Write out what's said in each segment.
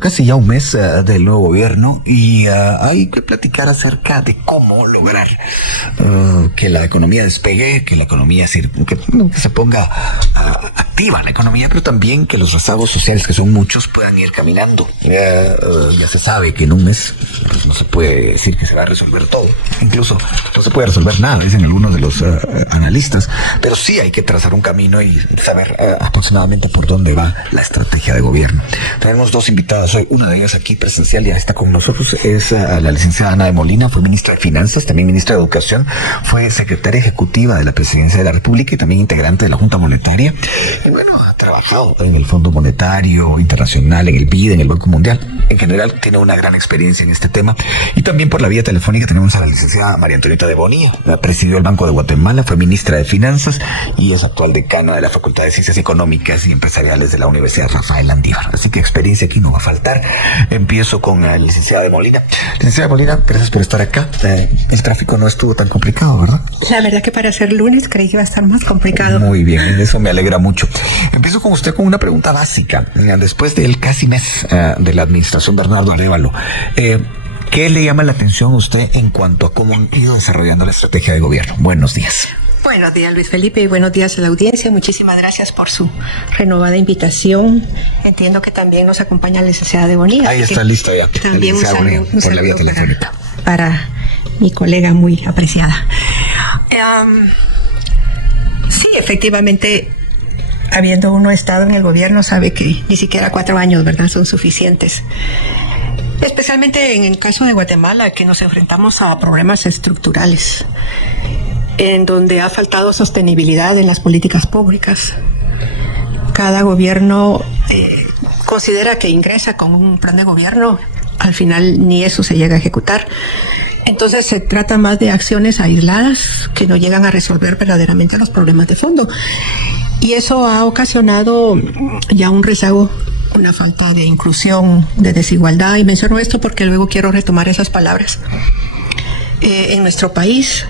casi ya un mes del nuevo gobierno y hay que platicar acerca de cómo lograr que la economía despegue, que la economía que se ponga activa la economía, pero también que los rezagos sociales, que son muchos, puedan ir caminando. Ya se sabe que en un mes pues, no se puede decir que se va a resolver todo, incluso no se puede resolver nada, dicen algunos de los analistas, pero sí hay que trazar un camino y saber aproximadamente por dónde va la estrategia de gobierno. Tenemos dos invitadas hoy, una de ellas aquí presencial, ya está con nosotros, es la licenciada Ana de Molina, fue ministra de Finanzas, también ministra de Educación, fue secretaria ejecutiva de la Presidencia de la República y también integrante de la Junta Monetaria. Y bueno, ha trabajado en el Fondo Monetario Internacional, en el BID, en el Banco Mundial. En general, tiene una gran experiencia en este tema. Y también por la vía telefónica tenemos a la licenciada María Antonieta de Bonilla, presidió el Banco de Guatemala, fue ministra de Finanzas y es actual decana de la Facultad de Ciencias Económicas y Empresariales de la Universidad Rafael Landívar. Así que experiencia aquí no va a faltar. Empiezo con la licenciada de Molina. Licenciada de Molina, gracias por estar acá. El tráfico no estuvo tan complicado, ¿verdad? La verdad que para ser lunes creí que iba a estar más complicado. Muy bien, eso me alegra mucho. Empiezo con usted con una pregunta básica. Después del casi mes de la administración Bernardo Arévalo, ¿qué le llama la atención a usted en cuanto a cómo han ido desarrollando la estrategia de gobierno? Buenos días. Buenos días, Luis Felipe, y buenos días a la audiencia. Muchísimas gracias por su renovada invitación. Entiendo que también nos acompaña la licenciada de Bonilla. Ahí está lista ya. También un saludo por la vía telefónica. Para mi colega muy apreciada. Sí, efectivamente, habiendo uno estado en el gobierno, sabe que ni siquiera 4 años, ¿verdad?, son suficientes. Especialmente en el caso de Guatemala, que nos enfrentamos a problemas estructurales, en donde ha faltado sostenibilidad en las políticas públicas. Cada gobierno considera que ingresa con un plan de gobierno, al final ni eso se llega a ejecutar. Entonces se trata más de acciones aisladas que no llegan a resolver verdaderamente los problemas de fondo. Y eso ha ocasionado ya un rezago, una falta de inclusión, de desigualdad. Y menciono esto porque luego quiero retomar esas palabras. En nuestro país,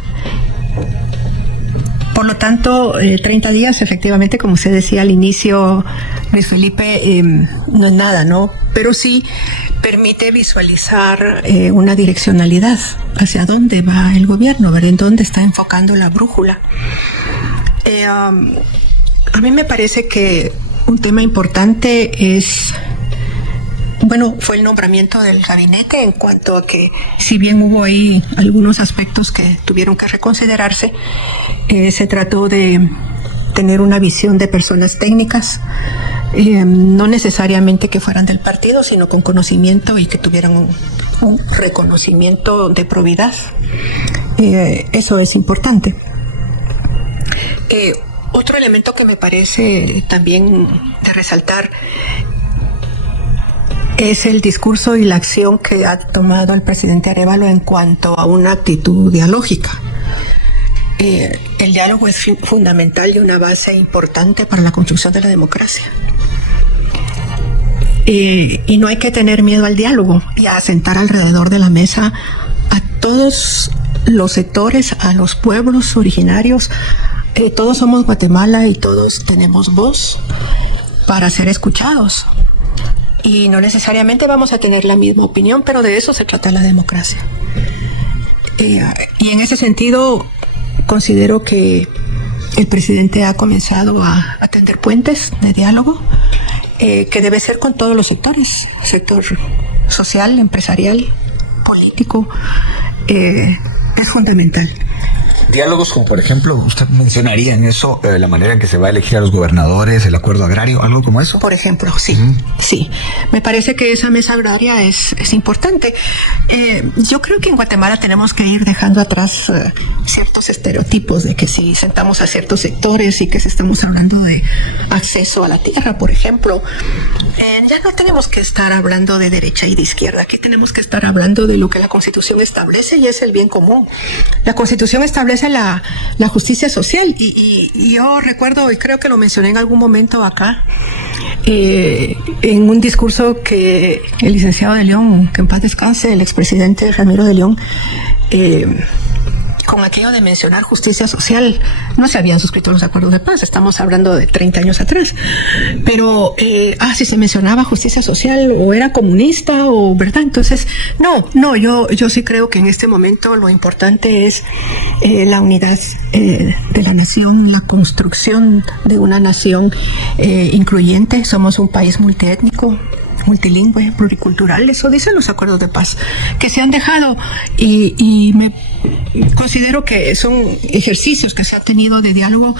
por lo tanto, 30 días, efectivamente, como usted decía al inicio, Luis Felipe, no es nada, ¿no? Pero sí permite visualizar una direccionalidad hacia dónde va el gobierno, ver en dónde está enfocando la brújula. A mí me parece que un tema importante fue el nombramiento del gabinete, en cuanto a que, si bien hubo ahí algunos aspectos que tuvieron que reconsiderarse, se trató de tener una visión de personas técnicas, no necesariamente que fueran del partido, sino con conocimiento y que tuvieran un reconocimiento de probidad. Eso es importante. Otro elemento que me parece también de resaltar es el discurso y la acción que ha tomado el presidente Arévalo en cuanto a una actitud dialógica. El diálogo es fundamental y una base importante para la construcción de la democracia. Y no hay que tener miedo al diálogo y a sentar alrededor de la mesa a todos los sectores, a los pueblos originarios. Todos somos Guatemala y todos tenemos voz para ser escuchados. Y no necesariamente vamos a tener la misma opinión, pero de eso se trata la democracia. Y en ese sentido, considero que el presidente ha comenzado a tender puentes de diálogo, que debe ser con todos los sectores, sector social, empresarial, político, es fundamental. Diálogos como, por ejemplo, usted mencionaría en eso la manera en que se va a elegir a los gobernadores, el acuerdo agrario, algo como eso. Por ejemplo, sí, sí. Me parece que esa mesa agraria es importante. Yo creo que en Guatemala tenemos que ir dejando atrás ciertos estereotipos de que si sentamos a ciertos sectores y que si estamos hablando de acceso a la tierra, por ejemplo, ya no tenemos que estar hablando de derecha y de izquierda. Aquí tenemos que estar hablando de lo que la Constitución establece y es el bien común. La Constitución establece la justicia social y yo recuerdo, y creo que lo mencioné en algún momento acá, en un discurso que el licenciado de León, que en paz descanse, el expresidente Ramiro de León, con aquello de mencionar justicia social, no se habían suscrito los acuerdos de paz, estamos hablando de 30 años atrás, pero si se mencionaba justicia social o era comunista o verdad, entonces yo sí creo que en este momento lo importante es la unidad de la nación, la construcción de una nación incluyente. Somos un país multiétnico, multilingüe, pluricultural, eso dicen los acuerdos de paz que se han dejado, y me considero que son ejercicios que se ha tenido de diálogo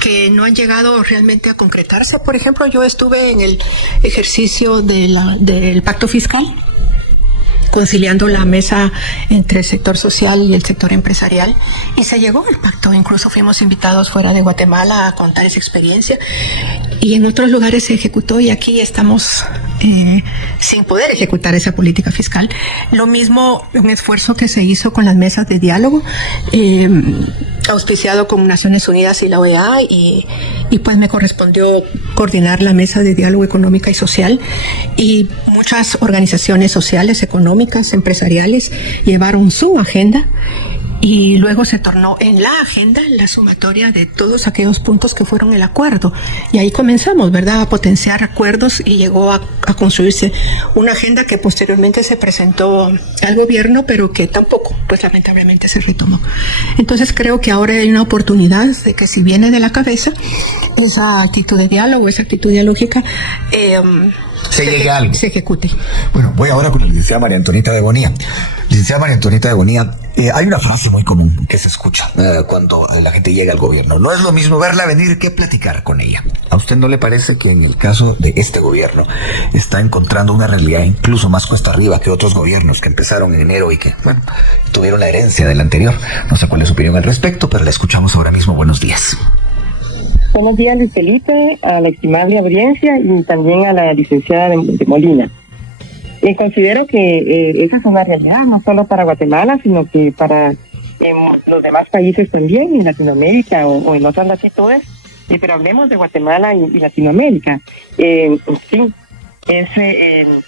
que no han llegado realmente a concretarse. Por ejemplo, yo estuve en el ejercicio del pacto fiscal, conciliando la mesa entre el sector social y el sector empresarial, y se llegó al pacto. Incluso fuimos invitados fuera de Guatemala a contar esa experiencia, y en otros lugares se ejecutó, y aquí estamos sin poder ejecutar esa política fiscal. Lo mismo, un esfuerzo que se hizo con las mesas de diálogo, auspiciado con Naciones Unidas y la OEA, y pues me correspondió coordinar la mesa de diálogo económica y social, y muchas organizaciones sociales, económicas, empresariales llevaron su agenda, y luego se tornó en la agenda la sumatoria de todos aquellos puntos que fueron el acuerdo, y ahí comenzamos, ¿verdad?, a potenciar acuerdos, y llegó a construirse una agenda que posteriormente se presentó al gobierno, pero que tampoco, pues lamentablemente se retomó. Entonces creo que ahora hay una oportunidad de que, si viene de la cabeza esa actitud de diálogo, esa actitud dialógica, se ejecute. Bueno, voy ahora con la licenciada María Antonieta de Bonilla. Licenciada María Antonieta de Bonilla, hay una frase muy común que se escucha cuando la gente llega al gobierno: no es lo mismo verla venir que platicar con ella. ¿A usted no le parece que en el caso de este gobierno está encontrando una realidad incluso más cuesta arriba que otros gobiernos que empezaron en enero y que, bueno, tuvieron la herencia del anterior? No sé cuál es su opinión al respecto, pero la escuchamos ahora mismo. Buenos días. Buenos días, Luis Felipe, a la estimable audiencia y también a la licenciada de Molina. Considero que esa es una realidad, no solo para Guatemala, sino que para los demás países también, en Latinoamérica o en otras latitudes, pero hablemos de Guatemala y Latinoamérica. Sí, es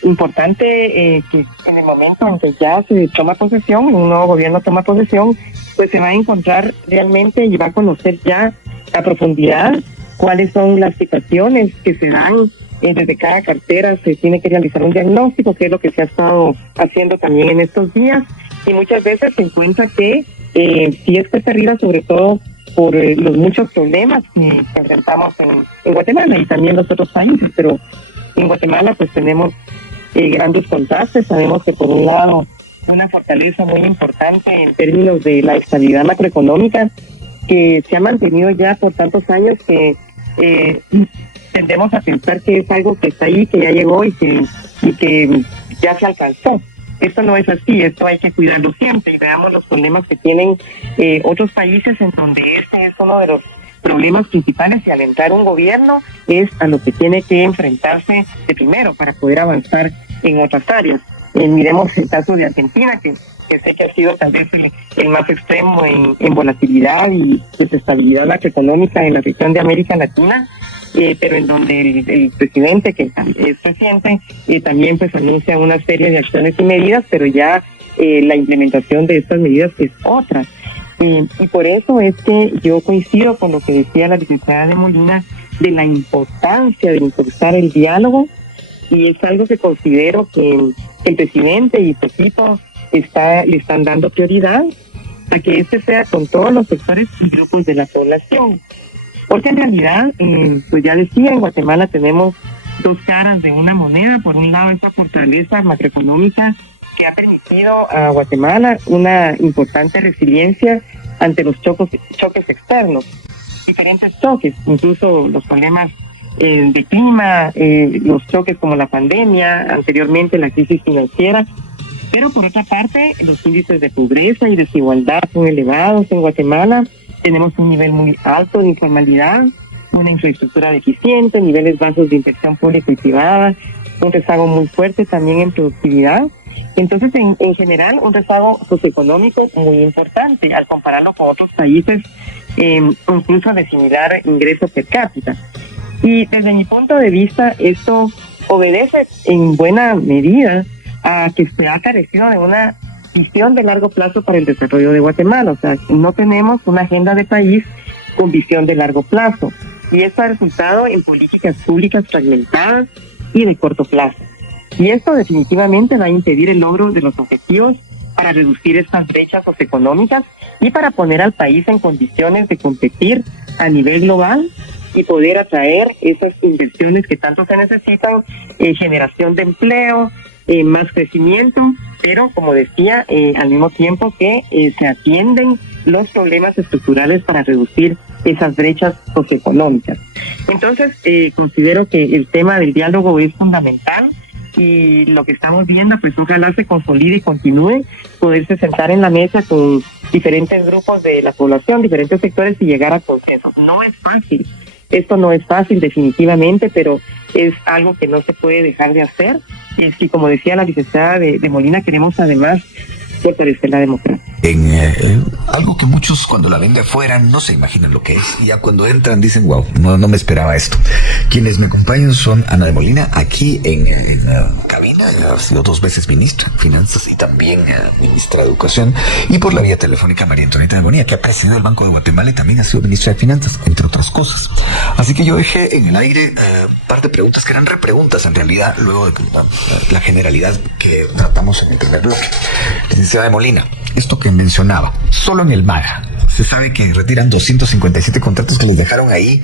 importante que en el momento en que ya se toma posesión, un nuevo gobierno toma posesión, pues se va a encontrar realmente y va a conocer ya a profundidad cuáles son las situaciones que se dan. Desde cada cartera se tiene que realizar un diagnóstico, que es lo que se ha estado haciendo también en estos días, y muchas veces se encuentra que sí es cuesta arriba, sobre todo por los muchos problemas que enfrentamos en Guatemala y también en los otros países, pero en Guatemala pues tenemos grandes contrastes. Sabemos que por un lado una fortaleza muy importante en términos de la estabilidad macroeconómica que se ha mantenido ya por tantos años que tendemos a pensar que es algo que está ahí, que ya llegó y que ya se alcanzó. Esto no es así, esto hay que cuidarlo siempre, y veamos los problemas que tienen otros países, en donde este es uno de los problemas principales, y al entrar un gobierno es a lo que tiene que enfrentarse de primero para poder avanzar en otras áreas. Miremos el caso de Argentina, que sé que ha sido tal vez el más extremo en volatilidad y desestabilidad macroeconómica en la región de América Latina, pero en donde el presidente, que es presidente, también pues anuncia una serie de acciones y medidas, pero ya la implementación de estas medidas es otra. Y por eso es que yo coincido con lo que decía la licenciada de Molina, de la importancia de impulsar el diálogo, y es algo que considero que el presidente y su equipo le están dando prioridad a que este sea con todos los sectores y grupos de la población. Porque en realidad, pues ya decía, en Guatemala tenemos dos caras de una moneda. Por un lado, esta fortaleza macroeconómica que ha permitido a Guatemala una importante resiliencia ante los choques externos, diferentes choques, incluso los problemas de clima, los choques como la pandemia, anteriormente la crisis financiera. Pero por otra parte, los índices de pobreza y desigualdad son elevados en Guatemala. Tenemos un nivel muy alto de informalidad, una infraestructura deficiente, niveles bajos de inversión pública y privada, un rezago muy fuerte también en productividad. Entonces, en general, un rezago socioeconómico muy importante al compararlo con otros países, incluso de similar ingreso per cápita. Y desde mi punto de vista, esto obedece en buena medida a que se ha carecido de una visión de largo plazo para el desarrollo de Guatemala. O sea, no tenemos una agenda de país con visión de largo plazo. Y esto ha resultado en políticas públicas fragmentadas y de corto plazo. Y esto definitivamente va a impedir el logro de los objetivos para reducir estas brechas socioeconómicas y para poner al país en condiciones de competir a nivel global y poder atraer esas inversiones que tanto se necesitan, generación de empleo, más crecimiento, pero como decía, al mismo tiempo que se atienden los problemas estructurales para reducir esas brechas socioeconómicas. Entonces, considero que el tema del diálogo es fundamental y lo que estamos viendo, pues ojalá se consolide y continúe, poderse sentar en la mesa con diferentes grupos de la población, diferentes sectores y llegar a consenso. No es fácil, esto no es fácil definitivamente, pero es algo que no se puede dejar de hacer. Y como decía la licenciada de Molina, queremos además fortalecer la democracia. Algo que muchos cuando la ven de afuera no se imaginan lo que es, y ya cuando entran dicen, wow, no me esperaba esto. Quienes me acompañan son Ana de Molina, aquí en cabina, ha sido 2 veces ministra de Finanzas y también ministra de Educación, y por la vía telefónica María Antonieta de Bonilla, que ha presidido el Banco de Guatemala y también ha sido ministra de Finanzas, entre otras cosas. Así que yo dejé en el aire un par de preguntas que eran repreguntas en realidad, luego de la generalidad que tratamos en el primer bloque. Licenciada de Molina, esto que mencionaba, solo en el MAGA se sabe que retiran 257 contratos que les dejaron ahí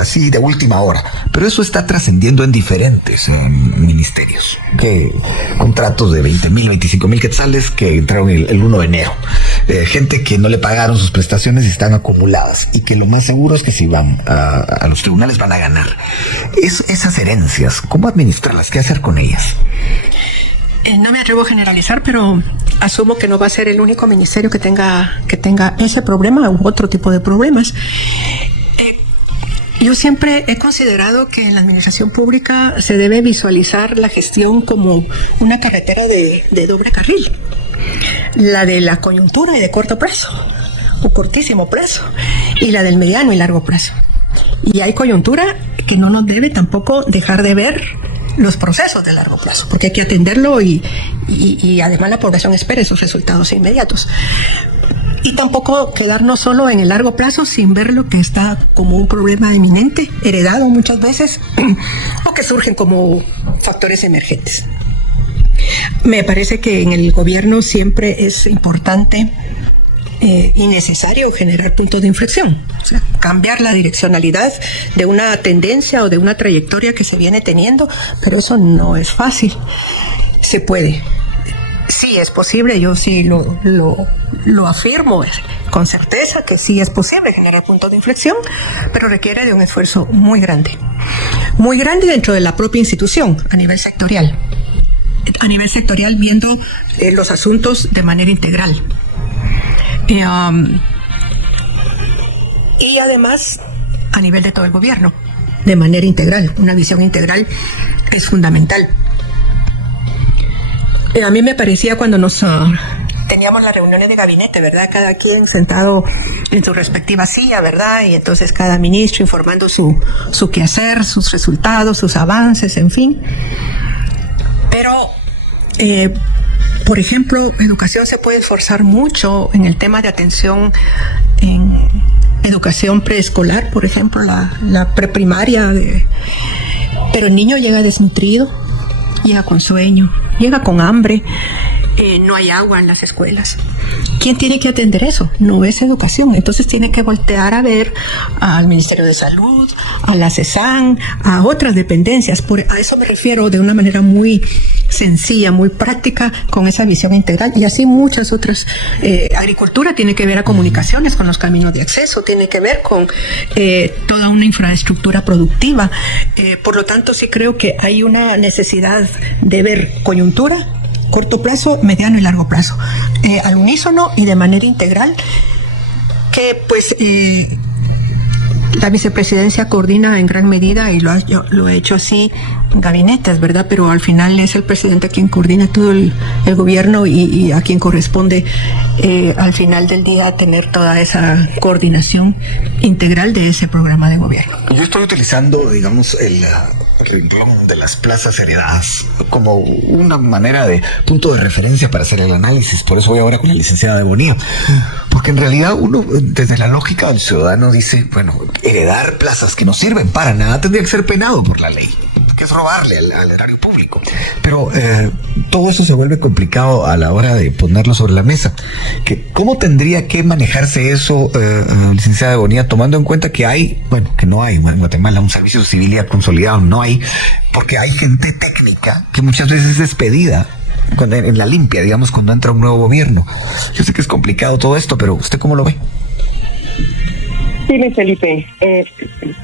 así de última hora, pero eso está trascendiendo en diferentes ministerios, que contratos de 20,000, 25,000 quetzales que entraron el 1 de enero, gente que no le pagaron sus prestaciones y están acumuladas, y que lo más seguro es que si van a los tribunales van a ganar. Esas herencias, ¿cómo administrarlas? ¿Qué hacer con ellas? No me atrevo a generalizar, pero asumo que no va a ser el único ministerio que tenga ese problema u otro tipo de problemas. Yo siempre he considerado que en la administración pública se debe visualizar la gestión como una carretera de doble carril. La de la coyuntura y de corto plazo, o cortísimo plazo, y la del mediano y largo plazo. Y hay coyuntura que no nos debe tampoco dejar de ver los procesos de largo plazo, porque hay que atenderlo y además la población espera esos resultados inmediatos. Y tampoco quedarnos solo en el largo plazo sin ver lo que está como un problema eminente, heredado muchas veces, o que surgen como factores emergentes. Me parece que en el gobierno siempre es importante y necesario generar puntos de inflexión, o sea, cambiar la direccionalidad de una tendencia o de una trayectoria que se viene teniendo, pero eso no es fácil. Se puede, sí es posible, yo sí lo afirmo con certeza que sí es posible generar puntos de inflexión, pero requiere de un esfuerzo muy grande dentro de la propia institución a nivel sectorial viendo los asuntos de manera integral. Y además a nivel de todo el gobierno, de manera integral. Una visión integral es fundamental. A mí me parecía cuando nos teníamos las reuniones de gabinete, ¿verdad? Cada quien sentado en su respectiva silla, ¿verdad? Y entonces cada ministro informando su quehacer, sus resultados, sus avances, en fin. Pero por ejemplo, educación se puede esforzar mucho en el tema de atención en educación preescolar, por ejemplo, la preprimaria, pero el niño llega desnutrido, llega con sueño, llega con hambre, no hay agua en las escuelas. ¿Quién tiene que atender eso? No es educación. Entonces tiene que voltear a ver al Ministerio de Salud, a la CESAN, a otras dependencias. A eso me refiero de una manera muy sencilla, muy práctica, con esa visión integral. Y así muchas otras. Agricultura tiene que ver a comunicaciones con los caminos de acceso, tiene que ver con toda una infraestructura productiva. Por lo tanto, sí creo que hay una necesidad de ver coyuntura, corto plazo, mediano y largo plazo, al unísono y de manera integral, que pues la vicepresidencia coordina en gran medida y lo ha hecho así gabinetes, ¿verdad? Pero al final es el presidente quien coordina todo el gobierno y a quien corresponde al final del día tener toda esa coordinación integral de ese programa de gobierno. Yo estoy utilizando, digamos, el renglón de las plazas heredadas como una manera de punto de referencia para hacer el análisis. Por eso voy ahora con la licenciada de Bonilla. Porque en realidad uno, desde la lógica del ciudadano, dice, bueno, heredar plazas que no sirven para nada tendría que ser penado por la ley, que es robarle al erario público. Pero todo eso se vuelve complicado a la hora de ponerlo sobre la mesa. ¿Cómo tendría que manejarse eso, licenciada de Bonilla, tomando en cuenta que no hay en Guatemala un servicio civil ya consolidado? No hay, porque hay gente técnica que muchas veces es despedida en la limpia, digamos, cuando entra un nuevo gobierno. Yo sé que es complicado todo esto, pero ¿usted cómo lo ve? Sí, Luis Felipe.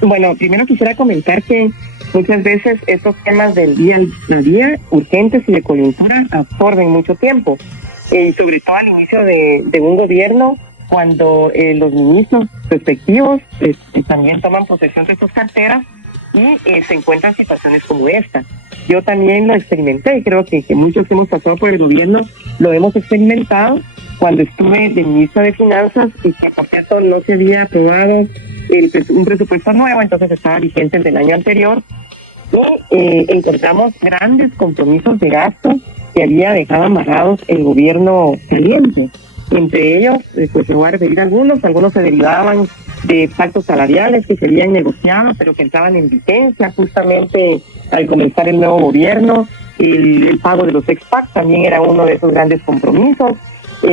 Bueno, primero quisiera comentar que muchas veces estos temas del día a día, urgentes y de coyuntura, absorben mucho tiempo. Y sobre todo al inicio de un gobierno, cuando los ministros respectivos también toman posesión de sus carteras y se encuentran situaciones como esta. Yo también lo experimenté y creo que muchos que hemos pasado por el gobierno lo hemos experimentado cuando estuve de ministra de Finanzas y que por cierto no se había aprobado un presupuesto nuevo, entonces estaba vigente el del año anterior y encontramos grandes compromisos de gasto que había dejado amarrados el gobierno saliente. Entre ellos, pues se voy a referir a algunos se derivaban de pactos salariales que se habían negociado, pero que entraban en vigencia justamente al comenzar el nuevo gobierno. El pago de los ex-PAC también era uno de esos grandes compromisos,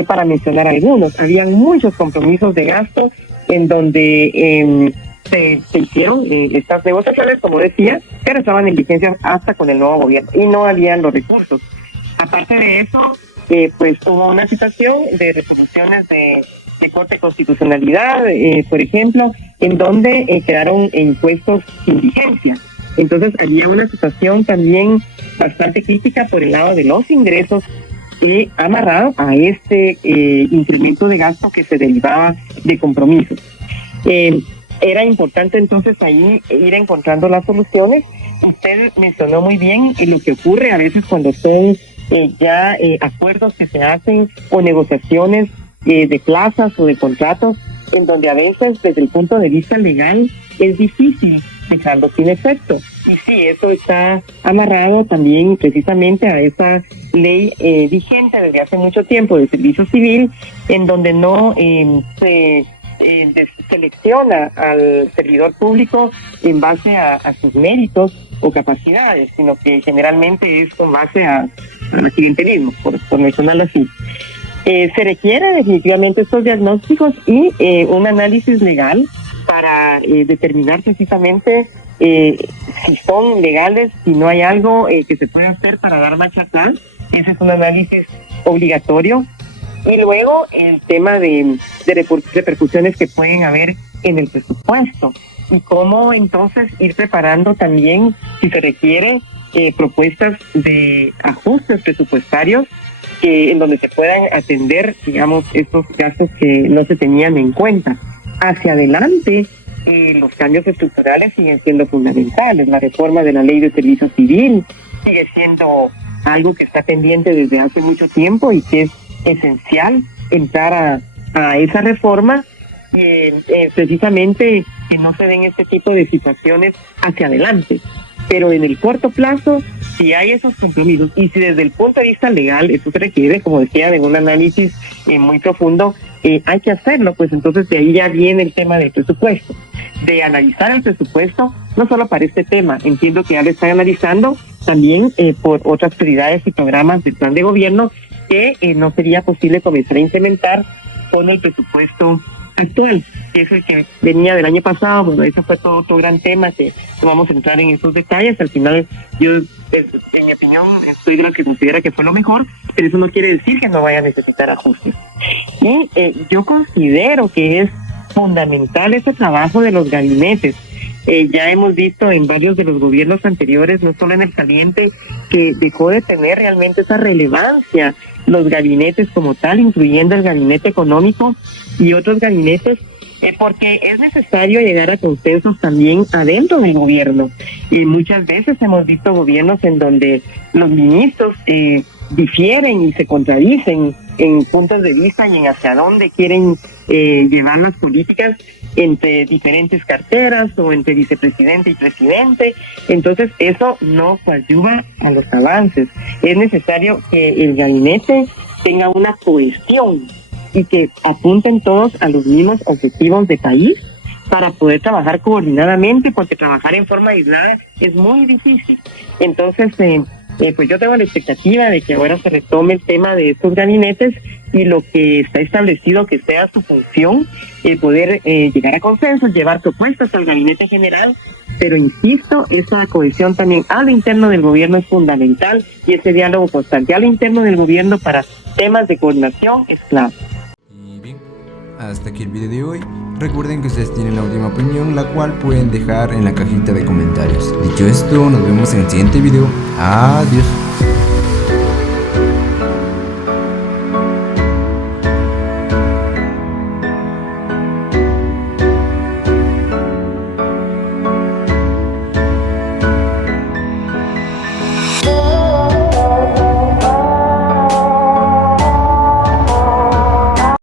para mencionar algunos. Habían muchos compromisos de gasto en donde se hicieron estas negociaciones, como decía, pero estaban en vigencia hasta con el nuevo gobierno y no habían los recursos. Aparte de eso, pues hubo una situación de resoluciones de Corte de Constitucionalidad, por ejemplo, en donde quedaron impuestos sin vigencia. Entonces había una situación también bastante crítica por el lado de los ingresos, amarrado a este incremento de gasto que se derivaba de compromisos. Era importante entonces ahí ir encontrando las soluciones. Usted mencionó muy bien lo que ocurre a veces cuando son acuerdos que se hacen o negociaciones de plazas o de contratos, en donde a veces desde el punto de vista legal es difícil dejarlo sin efecto. Y sí, eso está amarrado también precisamente a esa ley vigente desde hace mucho tiempo de servicio civil, en donde no se selecciona al servidor público en base a sus méritos o capacidades, sino que generalmente es con base al clientelismo, por mencionarlo así. Se requiere definitivamente estos diagnósticos y un análisis legal para determinar precisamente si son legales, si no hay algo que se pueda hacer para dar marcha atrás. Ese es un análisis obligatorio. Y luego el tema de repercusiones que pueden haber en el presupuesto y cómo entonces ir preparando también, si se requiere, propuestas de ajustes presupuestarios en donde se puedan atender, digamos, estos gastos que no se tenían en cuenta. Hacia adelante, los cambios estructurales siguen siendo fundamentales. La reforma de la ley de servicio civil sigue siendo algo que está pendiente desde hace mucho tiempo y que es esencial entrar a esa reforma, precisamente que no se den este tipo de situaciones hacia adelante. Pero en el corto plazo, si hay esos compromisos y si desde el punto de vista legal eso se requiere, como decía, de un análisis muy profundo, hay que hacerlo, pues entonces de ahí ya viene el tema del presupuesto, de analizar el presupuesto, no solo para este tema, entiendo que ya lo están analizando también por otras prioridades y programas del plan de gobierno que no sería posible comenzar a implementar con el presupuesto actual, que es el que venía del año pasado. Bueno, eso fue todo otro gran tema que no vamos a entrar en esos detalles. Al final, yo, en mi opinión, estoy de lo que considera que fue lo mejor, pero eso no quiere decir que no vaya a necesitar ajustes. Y yo considero que es fundamental ese trabajo de los gabinetes. Ya hemos visto en varios de los gobiernos anteriores, no solo en el saliente, que dejó de tener realmente esa relevancia los gabinetes como tal, incluyendo el gabinete económico y otros gabinetes porque es necesario llegar a consensos también adentro del gobierno. Y muchas veces hemos visto gobiernos en donde los ministros difieren y se contradicen en puntos de vista y en hacia dónde quieren llevar las políticas entre diferentes carteras o entre vicepresidente y presidente. Entonces eso no coadyuva a los avances. Es necesario que el gabinete tenga una cohesión y que apunten todos a los mismos objetivos de país para poder trabajar coordinadamente, porque trabajar en forma aislada es muy difícil. Entonces, pues yo tengo la expectativa de que ahora se retome el tema de estos gabinetes y lo que está establecido que sea su función, poder llegar a consensos, llevar propuestas al gabinete general, pero insisto, esa cohesión también a lo interno del gobierno es fundamental y ese diálogo constante a lo interno del gobierno para temas de coordinación es clave. Y bien, hasta aquí el video de hoy. Recuerden que ustedes tienen la última opinión, la cual pueden dejar en la cajita de comentarios. Dicho esto, nos vemos en el siguiente video. Adiós.